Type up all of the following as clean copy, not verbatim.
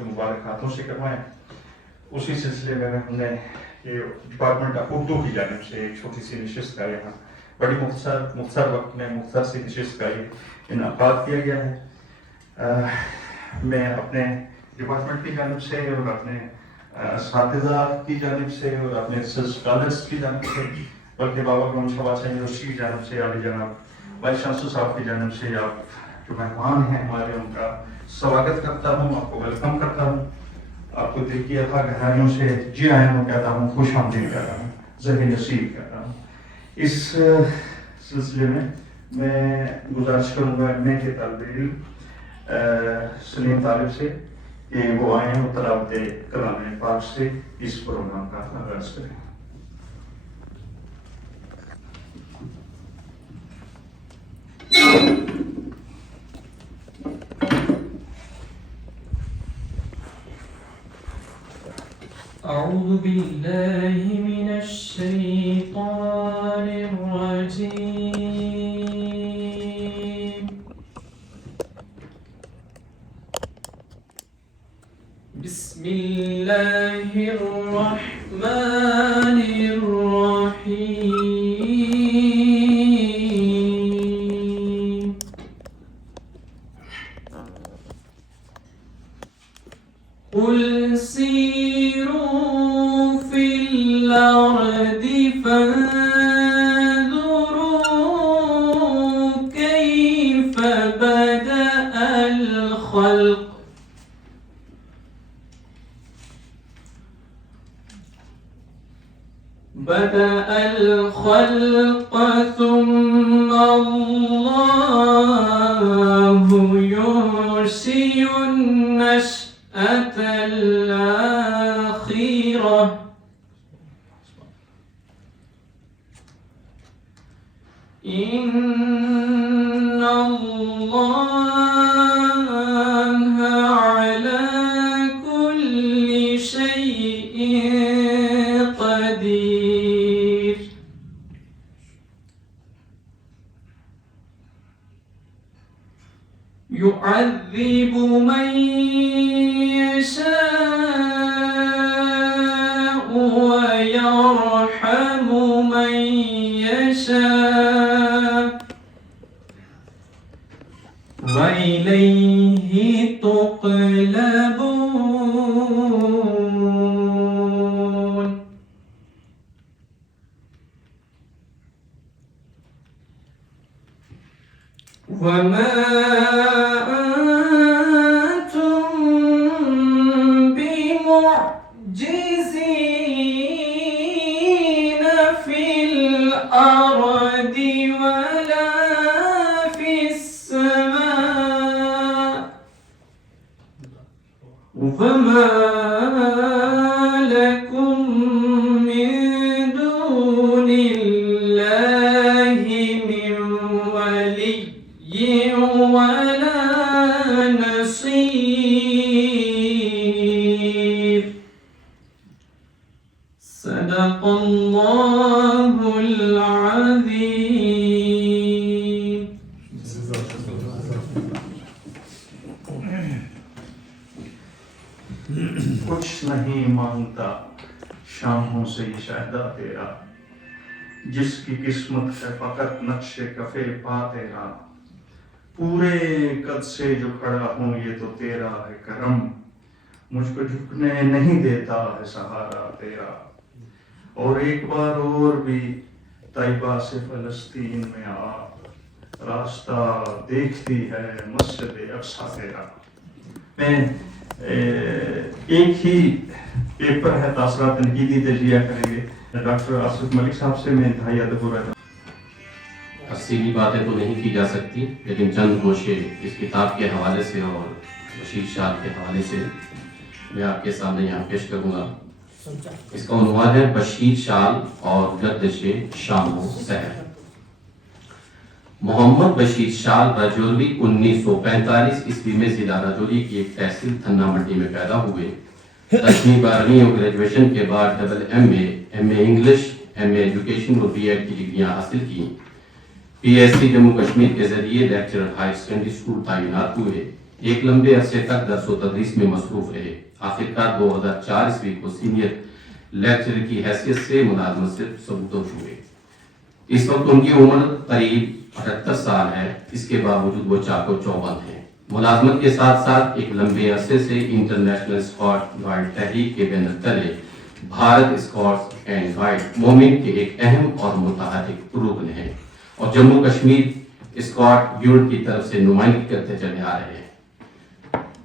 کے مبارک ہاتھوں سے کروائیں. اسی سلسلے میں ہم نے یہ ڈپارٹمنٹ آف اردو کی جانب سے ایک چھوٹی سی نشست کا یہاں بڑی مختصر وقت میں مختصر سی نشست کا یہ انعقاد کیا گیا ہے. میں اپنے ڈپارٹمنٹ کی جانب سے اور اپنے اساتذہ کی جانب سے اور اپنے اسکالرس کی جانب سے بلکہ بابا گنج شہباز یونیورسٹی کی جانب سے عالی جناب وائس چانسلر صاحب کی جانب سے آپ جو مہمان ہیں ہمارے ان کا سواگت کرتا ہوں, آپ کو ویلکم کرتا ہوں, آپ کو دل کی اتھا گہرائیوں سے جی آیا ہوں کہتا ہوں, خوش آمدید کہتا ہوں, ذہن نصیب کہتا ہوں. اس سلسلے میں گزارش کروں گا ایم اے کے طالب علم سلیم طالب سے کہ وہ آئے ہیں تلاوت کلام پاک سے اس پروگرام کا آغاز کریں. أعوذ بالله من الشيطان الرجيم. بسم الله الرحمن الرحيم. قل سيروا في الأرض فانظروا كيف بدأ الخلق ثم الله يرسل النشأة الآخرة إن الله على كل شيء قدير. يعذب من يشاء ويرحم من يشاء وإليه تقلبون. وما أنتم بمعجزين في الأرض ولا في السماء وما لكم من دون الله من ولي ولا نصير. صدق الله العظيم. کچھ نہیں مانگتا شاموں سے یہ شاہدہ تیرا, جس کی قسمت ہے فقط نقش کفے پا تیرا. پورے قد سے جو کھڑا ہوں یہ تو تیرا ہے کرم, مجھ کو جھکنے نہیں دیتا ہے سہارا تیرا. اور ایک بار اور بھی طیبہ سے فلسطین میں آ, راستہ دیکھتی ہے مسجد اقصی تیرا. میں ایک ہی پیپر ہے تاثرات تنقیدی تجزیہ کریں گے ڈاکٹر آصف ملک صاحب سے. میں انتہائی ادب ہو رہا تھا. تفصیلی باتیں تو نہیں کی جا سکتی, لیکن چند گوشے اس کتاب کے حوالے سے اور بشیر شال کے حوالے سے میں آپ کے سامنے یہاں پیش کروں گا. اس کا عنوان ہے بشیر شال اور گردش شام و سحر. محمد بشیر شال راجوری 1945 عیسوی میں ضلع راجوری کی ایک تحصیل تھنا منڈی میں پیدا ہوئے. 10ویں 12ویں اور گریجویشن کے بعد double M A English, M A education اور بی ایڈ کی ڈگریاں حاصل کی. P S C Jammu Kashmir کے ذریعے لیکچرر ہائی سیکنڈری اسکول تعینات ہوئے. ایک لمبے عرصے تک درس و تدریس میں مصروف رہے. آخرکار 2004 عیسوی کو سینئر لیکچرر کی حیثیت سے ملازمت سے سبکدوش ہوئے. اس وقت ان کی عمر قریب 78 سال ہے. اس کے باوجود وہ چاق و چوبند ہیں. ملازمت کے ساتھ ساتھ ایک لمبے عرصے سے انٹرنیشنل اسکاٹ گائیڈ تحریک کے بینر تلے بھارت اسکاٹس اینڈ گائیڈ موومنٹ کے ایک اہم اور متحرک رکن ہیں اور جموں کشمیر اسکاٹ یونٹ کی طرف سے نمائندگی کرتے چلے آ رہے ہیں.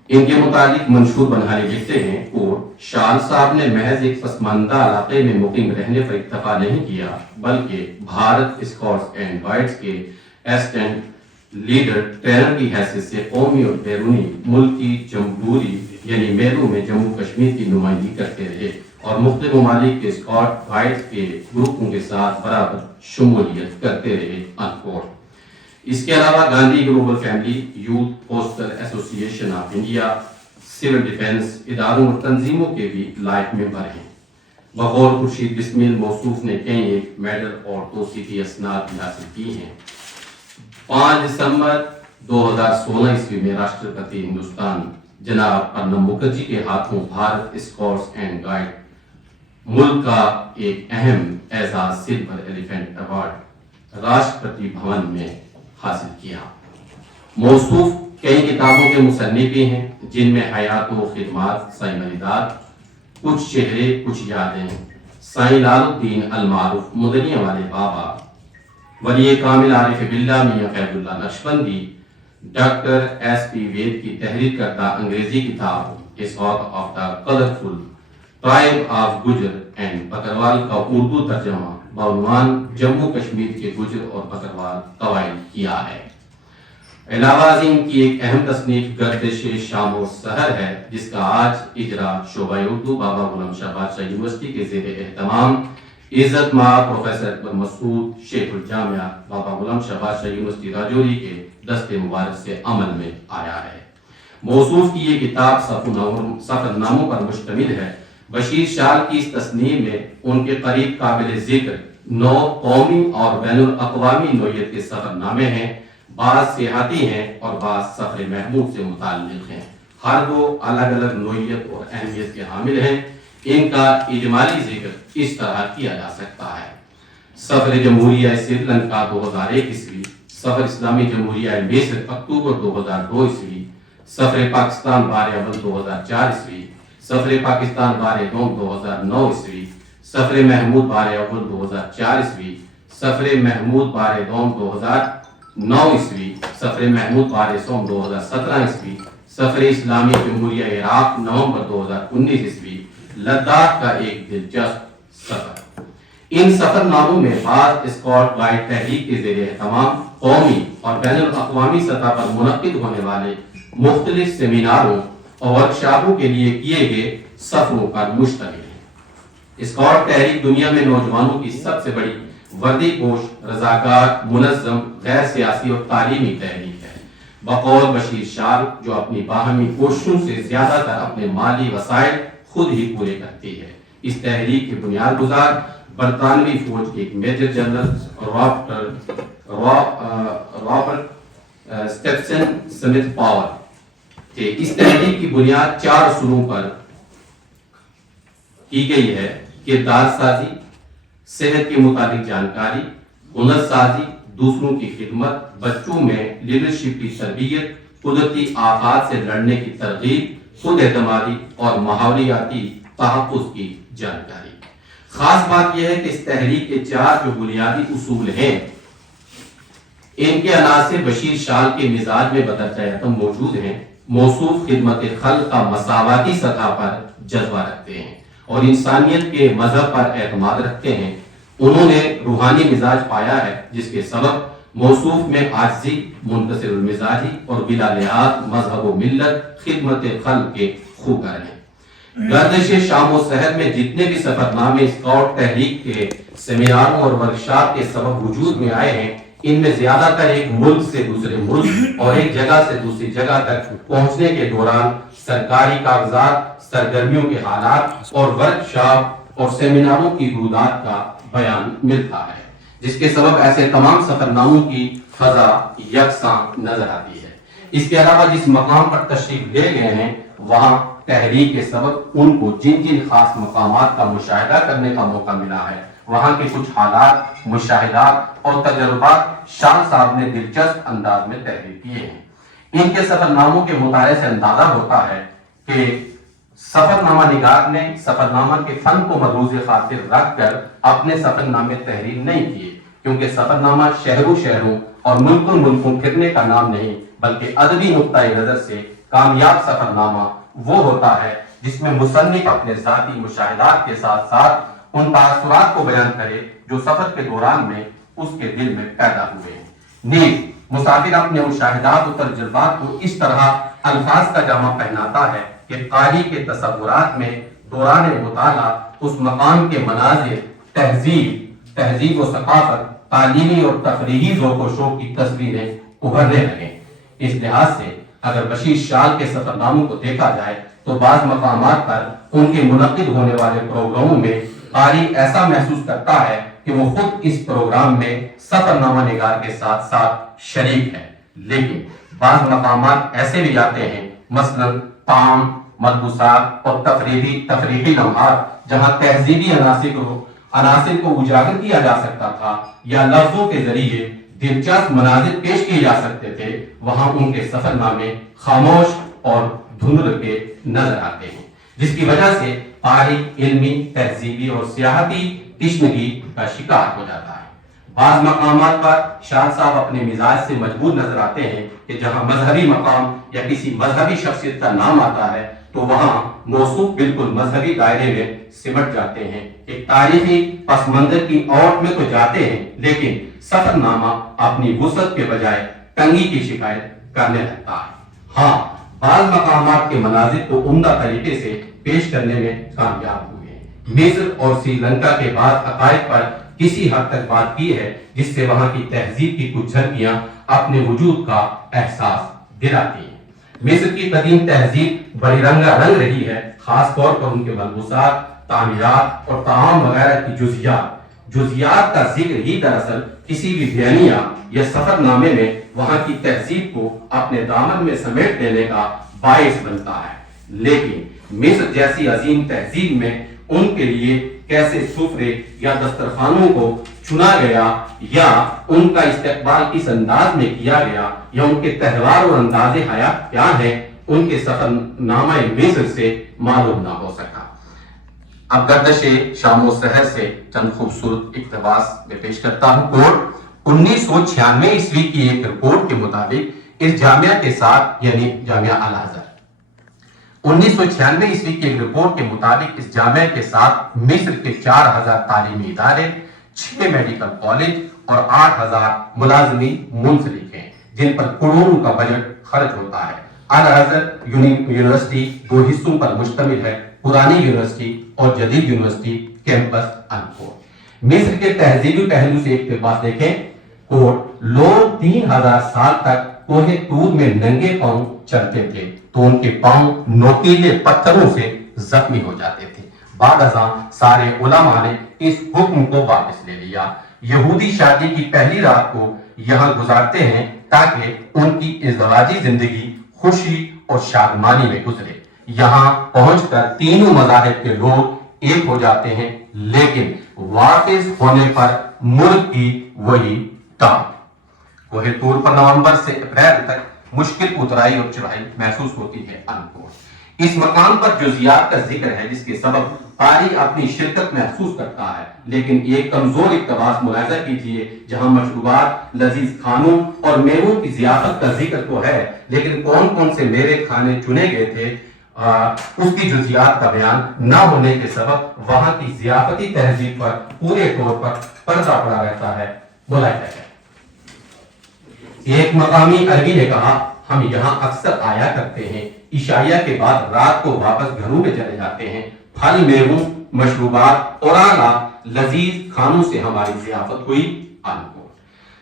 ان کے متعلق منشور بنانے لکھتے ہیں اور شال صاحب نے محض ایک پسماندہ علاقے میں مقیم رہنے پر اکتفا نہیں کیا بلکہ بھارت اسکاٹس اینڈ گائیڈز کے اسسٹنٹ لیڈر ٹرینر کی حیثیت سے قومی اور بیرونی ملکی جمہوری یعنی میلوں میں جموں کشمیر کی نمائندگی کرتے رہے اور مختلف ممالک کے اسکاٹ گائیڈز کے گروپوں کے ساتھ برابر شمولیت کرتے رہے. انکوٹ. اس کے علاوہ Gandhi global family youth postal ایسوسی ایشن آف انڈیا سول ڈیفنس اداروں اور تنظیموں کے بھی لائق ممبر ہیں. بغور خورشید بسمل موصوف نے کئی ایک میڈل اور توصیفی اسناد بھی حاصل کی ہیں. 5 دسمبر 2016 عیسوی میں راشٹرپتی ہندوستان جناب پرنب مکھرجی کے ہاتھوں بھارت اسکاٹس اینڈ گائیڈ ملک کا ایک اہم اعزاز silver elephant award Rashtrapati Bhavan میں حاصل کیا. موصوف کئی کتابوں کے مصنف بھی ہیں جن میں حیات و خدمات سائیں ملیداد، کچھ چہرے کچھ یادیں، سائیں لال الدین المعروف مدنی والے بابا، ولی کامل عارف باللہ Mian Faiz Ullah Naqshbandi, doctor S P Ved کی تحریر کردہ انگریزی کتاب اسحاق of the colourful tribe of Gujjar and Bakarwal کا اردو ترجمہ بعنوان جموں کشمیر کے گجر اور بکروال قبائل کیا ہے. علاوہ ازیں کی ایک اہم تصنیف گردش شام و سحر ہے جس کا آج اجرا شعبہ اردو بابا غلام شاہ بادشاہ یونیورسٹی کے زیر اہتمام عزت مآب پروفیسر اکبر مسعود شیخ الجامعہ بابا غلام شاہ بادشاہ یونیورسٹی راجوری کے دست مبارک سے عمل میں آیا ہے. موصوف کی یہ کتاب سفر ناموں پر مشتمل ہے. بشیر شال کی اس تصنیف میں ان کے قریب قابل ذکر 9 قومی اور بین الاقوامی نوعیت کے سفر نامے ہیں. بعض سیاحتی ہیں اور بعض سفر محمود سے متعلق ہیں. ہر وہ الگ الگ نوعیت اور اہمیت کے حامل ہیں. ان کا اجمالی ذکر اس طرح کیا جا سکتا ہے: سفر جمہوریہ سری لنکا 2001 عیسوی، سفر اسلامی جمہوریہ مصر اکتوبر 2002 عیسوی، سفر پاکستان بار اول 2004 عیسوی، سفر پاکستان بار دوم 2009 عیسوی، سفر محمود بار اول 2004 عیسوی، سفر محمود بار دوم 2009 عیسوی، سفر محمود بار سوم 2017 عیسوی، سفر اسلامی جمہوریہ عراق نومبر 2019 عیسوی، لداخ کا ایک دلچسپ سفر. ان سفر ناموں میں بعض اسکاٹ گائیڈ تحریک کے زیر اہتمام قومی اور بین الاقوامی سطح پر منعقد ہونے والے مختلف سیمیناروں اور ورکشاپوں کے لیے کیے گئے سفروں پر مشتمل ہے. اسکاٹ تحریک دنیا میں نوجوانوں کی سب سے بڑی وردی پوش، رضاکار، منظم، غیر سیاسی اور تعلیمی تحریک ہے. بقول بشیر شال جو اپنی باہمی کوششوں سے زیادہ تر اپنے مالی وسائل خود ہی پورے کرتی ہے. اس تحریک کے بنیاد گزار برطانوی فوج کے ایک major general Robert Stephenson Smyth Powell تھے. اس تحریک کی بنیاد 4 اصولوں پر کی گئی ہے: کردار سازی، صحت کے متعلق جانکاری، ہنر سازی، دوسروں کی خدمت، بچوں میں لیڈرشپ کی تربیت، قدرتی آفات سے لڑنے کی ترغیب، خود اعتمادی اور ماحولیاتی تحفظ کی جانکاری. خاص بات یہ ہے کہ اس تحریک کے 4 جو بنیادی اصول ہیں ان کے عناصر بشیر شال کے مزاج میں بدرجہ اتم موجود ہیں. موصوف خدمت خلق کا مساواتی سطح پر جذبہ رکھتے ہیں اور انسانیت کے مذہب پر اعتماد رکھتے ہیں. انہوں نے روحانی مزاج پایا ہے جس کے سبب موصوف میں عاجزی، منکسر المزاجی اور بلا لحاظ مذہب و ملت خدمت خلق کے خوگر ہیں. گردش شام و سحر میں جتنے بھی سفر نامے اسکاٹ تحریک کے سیمیناروں اور ورکشاپ کے سبب وجود میں آئے ہیں ان میں زیادہ تر ایک ملک سے دوسرے ملک اور ایک جگہ سے دوسری جگہ تک پہنچنے کے دوران سرکاری کاغذات، سرگرمیوں کے حالات اور ورکشاپ اور سیمیناروں کی رویداد کا بیان ملتا ہے، جس کے سبب ایسے تمام سفر ناموں کی فضا یکساں نظر آتی ہے. اس کے علاوہ جس مقام پر تشریف لے گئے ہیں وہاں تحریک کے سبب ان کو جن جن خاص مقامات کا مشاہدہ کرنے کا موقع ملا ہے وہاں کے کچھ حالات، مشاہدات اور تجربات شاہ صاحب نے دلچسپ انداز میں تحریر کیے ہیں۔ ان کے سفر ناموں کے مطالعے سے اندازہ ہوتا ہے کہ سفر نامہ نگار نے سفر نامہ کے فن کو ملحوظ خاطر رکھ کر اپنے سفر نامے تحریر نہیں کیے، کیونکہ سفر نامہ شہروں شہروں اور ملکوں ملکوں پھرنے کا نام نہیں بلکہ ادبی نقطۂ نظر سے کامیاب سفر نامہ وہ ہوتا ہے جس میں مصنف اپنے ذاتی مشاہدات کے ساتھ ساتھ ان تاثرات کو بیان کرے جو سفر کے دوران میں اس کے دل میں پیدا ہوئے ہیں۔ نیز مسافر اپنے مشاہدات و تجربات کو اس طرح الفاظ کا جامع پہناتا ہے کہ قاری کے تصورات میں دوران مطالعہ اس مقام کے مناظر، تہذیب و ثقافت، تعلیمی اور تفریحی ذوق و شوق کی تصویریں ابھرنے لگیں۔ اس لحاظ سے اگر بشیر شال کے سفر ناموں کو دیکھا جائے تو بعض مقامات پر ان کے منعقد ہونے والے پروگراموں میں قاری ایسا محسوس کرتا ہے کہ وہ خود اس پروگرام میں سفر نامہ نگار کے ساتھ ساتھ شریک ہے، لیکن بعض مقامات ایسے بھی آتے ہیں مثلا طعام، ملبوسات اور تفریحی لمحات جہاں تہذیبی عناصر کو اجاگر کیا جا سکتا تھا یا لفظوں کے ذریعے دلچسپ مناظر پیش کیے جا سکتے تھے، وہاں ان کے سفر نامے خاموش اور دھندل کے نظر آتے ہیں، جس کی وجہ سے قاری علمی، تہذیبی اور سیاحتی تشنگی کا شکار ہو جاتا ہے۔ بعض مقامات پر شاہ صاحب اپنے مزاج سے مجبور نظر آتے ہیں کہ جہاں مذہبی مقام یا کسی مذہبی شخصیت کا نام آتا ہے تو وہاں موصوف بالکل مذہبی دائرے میں سمٹ جاتے ہیں، ایک تاریخی پس منظر کی اوٹ میں تو جاتے ہیں لیکن سفر نامہ اپنی وسعت کے بجائے تنگی کی شکایت کرنے لگتا ہے۔ ہاں، بعض مقامات کے مناظر کو عمدہ طریقے سے پیش کرنے میں کامیاب ہوئے ہیں۔ مصر اور سری لنکا کے بعض عقائد پر کسی حد تک بات کی ہے جس سے وہاں کی تہذیب کی کچھ جھلکیاں اپنے وجود کا احساس دلاتی ہیں۔ مصر کی قدیم تہذیب بڑی رنگا رنگ رہی ہے، خاص طور پر ان کے ملبوسات، تعمیرات اور طعام وغیرہ کی جزیات کا ذکر ہی دراصل کسی بھی بیانیہ یا سفر نامے میں وہاں کی تہذیب کو اپنے دامن میں سمیٹ لینے کا باعث بنتا ہے، لیکن مصر جیسی عظیم تہذیب میں ان کے لیے کیسے سفرے یا دسترخوانوں کو چنا گیا یا ان کا استقبال کس انداز میں کیا گیا یا ان کے تہوار اور انداز حیات کیا ہے ان کے سفر نامہ مصر سے معلوم نہ ہو سکا۔ اب گردش شام و سحر سے چند خوبصورت اقتباس میں پیش کرتا ہوں۔ کوٹ 1996 عیسوی کی ایک رپورٹ کے مطابق اس جامعہ کے ساتھ یعنی جامعہ الازہر 1996 عیسوی کی ایک رپورٹ کے مطابق اس جامعہ کے ساتھ مصر کے 4000 تعلیمی ادارے، 6 میڈیکل کالج اور 8000 ملازمین منسلک ہیں جن پر کروڑوں کا بجٹ خرچ ہوتا ہے۔ الازہر یونیورسٹی 2 حصوں پر مشتمل ہے، پرانی یونیورسٹی اور جدید یونیورسٹی کیمپس انکوٹ۔ مصر کے تہذیبی پہلو سے اقتباس دیکھیں۔ کوٹ لوگ 3000 سال تک کوہ طور میں ننگے پاؤں چلتے تھے تو ان کے پاؤں نوکیلے پتھروں سے زخمی ہو جاتے تھے۔ بعد ازاں سارے علماء نے اس حکم کو واپس لے لیا۔ یہودی شادی کی پہلی رات کو یہاں گزارتے ہیں تاکہ ان کی ازدواجی زندگی خوشی اور شادمانی میں گزرے۔ یہاں پہنچ کر تینوں مذاہب کے لوگ ایک ہو جاتے ہیں، لیکن واپس ہونے پر ملک کی وہی ٹانگ۔ کوہ طور پر نومبر سے اپریل تک مشکل اترائی اور چڑھائی محسوس ہوتی ہے انکوٹ۔ اس مقام پر جزیات کا ذکر ہے جس کے سبب قاری اپنی شرکت محسوس کرتا ہے، لیکن ایک کمزور اقتباس ملاحظہ کیجیے جہاں مشروبات، لذیذ کھانوں اور میووں کی ضیافت کا ذکر تو ہے، لیکن کون کون سے میوے کھانے چنے گئے تھے اس کی جزیات کا بیان نہ ہونے کے سبب وہاں کی ضیافتی تہذیب پر پورے طور پر پردہ پڑا رہتا ہے۔ بلایا جائے ایک مقامی عربی نے کہا، ہم یہاں اکثر آیا کرتے ہیں، عشاء کے بعد رات کو واپس گھروں میں چلے جاتے ہیں، پھل، میووں، مشروبات اور اعلیٰ لذیذ کھانوں سے ہماری ضیافت ہوئی انکوٹ۔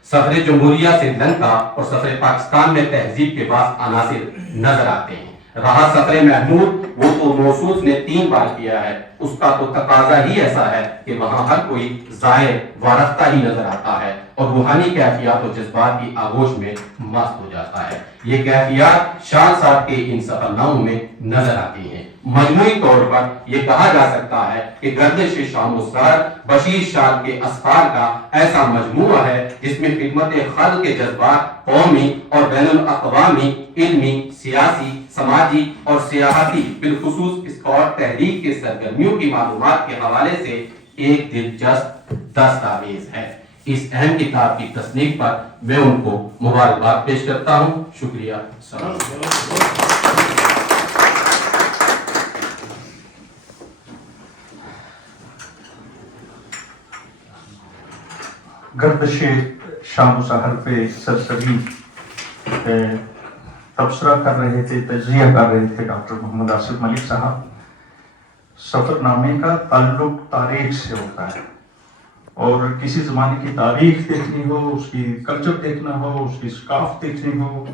سفر جمہوریہ سری لنکا اور سفر پاکستان میں تہذیب کے بعض عناصر نظر آتے ہیں۔ رہا سفر محمود، وہ تو موصوف نے 3 بار کیا ہے، اس کا تو تقاضا ہی ایسا ہے کہ وہاں ہر کوئی زائر وارفتہ ہی نظر آتا ہے اور روحانی کیفیات و جذبات کی آغوش میں مست ہو جاتا ہے۔ یہ کیفیات شان صاحب کے ان سفرناموں میں نظر آتی ہیں۔ مجموعی طور پر یہ کہا جا سکتا ہے کہ گردش شام و سحر بشیر شاد کے اسفار کا ایسا مجموعہ ہے جس میں خدمت خلق کے جذبات قومی اور بین الاقوامی، علمی، سیاسی، سماجی اور سیاحتی، بالخصوص اسکاٹ تحریک کے سرگرمیوں کی معلومات کے حوالے سے ایک دلچسپ دستاویز ہے۔ اس اہم کتاب کی تصنیف پر میں ان کو مبارکباد پیش کرتا ہوں۔ شکریہ۔ السلام علیکم۔ گردش شام و سحر پہ سرسری تبصرہ کر رہے تھے، تجزیہ کر رہے تھے ڈاکٹر محمد آصف ملک صاحب۔ سفر نامے کا تعلق تاریخ سے ہوتا ہے، اور کسی زمانے کی تاریخ دیکھنی ہو، اس کی کلچر دیکھنا ہو، اس کی ثقافت دیکھنی ہو،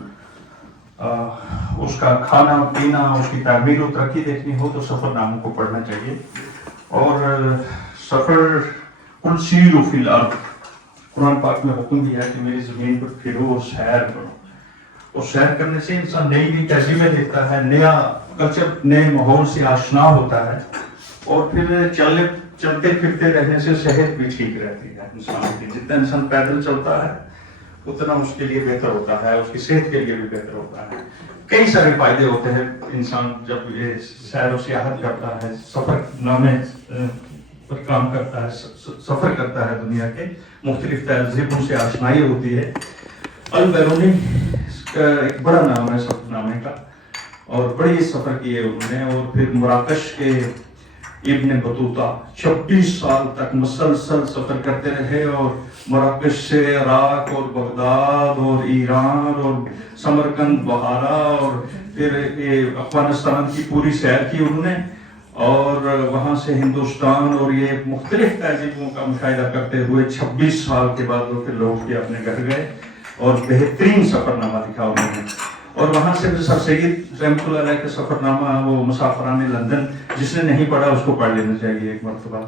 اس کا کھانا پینا، اس کی تعمیر و ترقی دیکھنی ہو تو سفر ناموں کو پڑھنا چاہیے۔ اور سفر قل سیروا فی الارض، قرآن پاک میں حکم دیا ہے کہ میری زمین پر پھرو اور سیر کرو، اور سیر کرنے سے انسان نئی نئی تہذیبیں دیکھتا ہے، نیا کلچر، نئے ماحول سے آشنا ہوتا ہے، اور پھر چلتے پھرتے رہنے سے صحت بھی ٹھیک رہتی ہے انسان کی۔ جتنا انسان پیدل چلتا ہے اتنا اس کے لیے بہتر ہوتا ہے، اس کی صحت کے لیے بھی بہتر ہوتا ہے۔ کئی سارے فائدے ہوتے ہیں انسان جب یہ سیر و سیاحت کرتا ہے، سفر نامے پر کام کرتا ہے، سفر کرتا ہے، دنیا کے مختلف تہذیبوں سے آشنائی ہوتی ہے۔ البیرونی ایک بڑا نام ہے سفر نامے کا، اور بڑی سفر کیے انہوں نے، اور پھر مراکش کے ابن بطوطہ 26 سال تک مسلسل سفر کرتے رہے، اور مراکش سے عراق اور بغداد اور ایران اور سمرقند، بہارا، اور پھر افغانستان کی پوری سیر کی انہوں نے، اور وہاں سے ہندوستان اور یہ مختلف تہذیبوں کا مشاہدہ کرتے ہوئے 26 سال کے بعد وہ پھر لوٹ کے اپنے گھر گئے، اور بہترین سفر نامہ لکھا انہوں نے۔ اور وہاں سے سر سید رحمۃ اللہ علیہ کا سفر نامہ، وہ مسافران لندن، جس نے نہیں پڑھا اس کو پڑھ لینا چاہیے ایک مرتبہ۔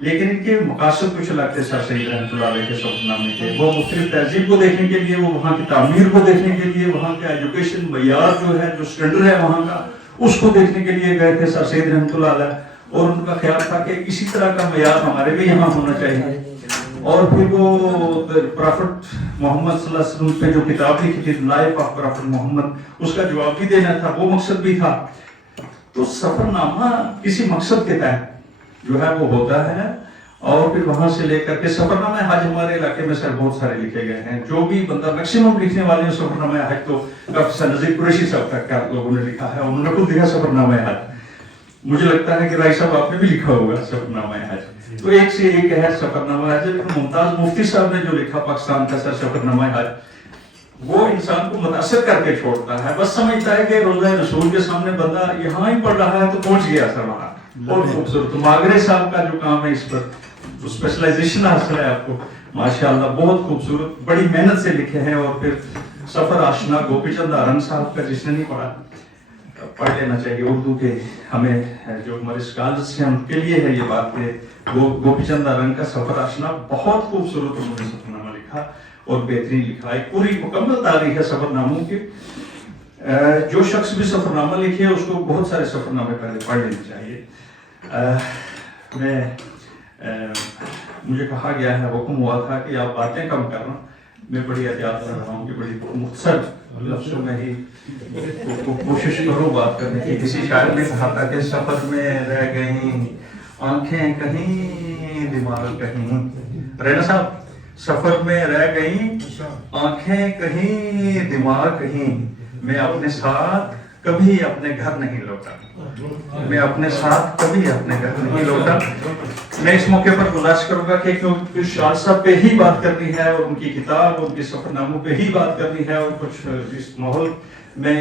لیکن ان کے مقاصد کچھ الگ تھے سر سید رحمۃ اللہ علیہ کے سفر نامے کے۔ وہ مختلف تہذیب کو دیکھنے کے لیے، وہ وہاں کی تعمیر کو دیکھنے کے لیے، وہاں کا ایجوکیشن معیار جو ہے، جو اسٹینڈرڈ ہے وہاں کا، اس کو دیکھنے کے لیے گئے تھے سر سید رحمۃ اللہ علیہ، اور ان کا خیال تھا کہ اسی طرح کا معیار ہمارے بھی یہاں ہونا چاہیے۔ اور پھر وہ پرافٹ محمد صلی اللہ علیہ وسلم پہ جو کتاب لکھی تھی، لائف آف پرافٹ محمد، اس کا جواب بھی دینا تھا، وہ مقصد بھی تھا۔ تو سفر نامہ کسی مقصد کے تحت جو ہے وہ ہوتا ہے، اور پھر وہاں سے لے کر کے سفر نامہ حج ہمارے علاقے میں سر بہت سارے لکھے گئے ہیں، جو بھی بندہ میکسیمم لکھنے والے ہیں سفر نامہ حج تو ڈاکٹر نذیر قریشی صاحب تک کیا لوگوں نے لکھا ہے، انہوں نے خود لکھا سفر نامہ حج۔ مجھے لگتا ہے کہ رائی صاحب آپ نے بھی لکھا ہوگا سفر نامہ حج۔ تو ایک سے ایک ہے سفر نامہ حج۔ ممتاز مفتی صاحب نے جو لکھا پاکستان کا سفر نامہ حج، وہ انسان کو متاثر کر کے چھوڑتا ہے، بس سمجھتا ہے کہ روزہ رسول کے سامنے بندہ یہاں ہی پڑھ رہا ہے تو پہنچ گیا سر وہاں۔ بہت خوبصورت ماگرے صاحب کا جو کام ہے، اس پر اسپیشلائزیشن حاصل ہے آپ کو، ماشاءاللہ بہت خوبصورت، بڑی محنت سے لکھے ہیں۔ اور پھر سفر آشنا گوپی چند آرنگ صاحب کا، جس نے نہیں پڑھا پڑھ لینا چاہیے، اردو کے ہمیں جو ہمارے اسکالرس ہیں ان کے لیے ہے یہ بات کہ گوپی چند آرنگ کا سفر آشنا بہت خوبصورت انہوں نے سفر نامہ لکھا اور بہترین لکھا ہے، ایک پوری مکمل تاریخ ہے سفر ناموں کی۔ جو شخص بھی سفر نامہ لکھے اس کو بہت سارے سفر نامے پہلے پڑھ لینے چاہیے۔ مجھے کہا گیا ہے، حکم ہوا تھا کہ آپ باتیں کم کرنا، میں بڑی احتیاط کر رہا ہوں کہ بڑی مختصر لفظوں میں ہی کوشش کروں بات کرنے کی۔ کسی شاعر نے کہا تھا کہ سفر میں رہ گئیں آنکھیں کہیں دماغ کہیں، رینا صاحب، سفر میں رہ گئیں آنکھیں کہیں دماغ کہیں، میں اپنے ساتھ کبھی اپنے گھر نہیں لوٹا، میں اپنے ساتھ کبھی اپنے گھر نہیں لوٹا۔ میں اس موقع پر گزارش کروں گا کہ کیونکہ شاعر صاحب پہ ہی بات کرنی ہے، اور ان کی کتاب، ان کے سفر ناموں پہ ہی بات کرنی ہے، اور کچھ اس ماحول میں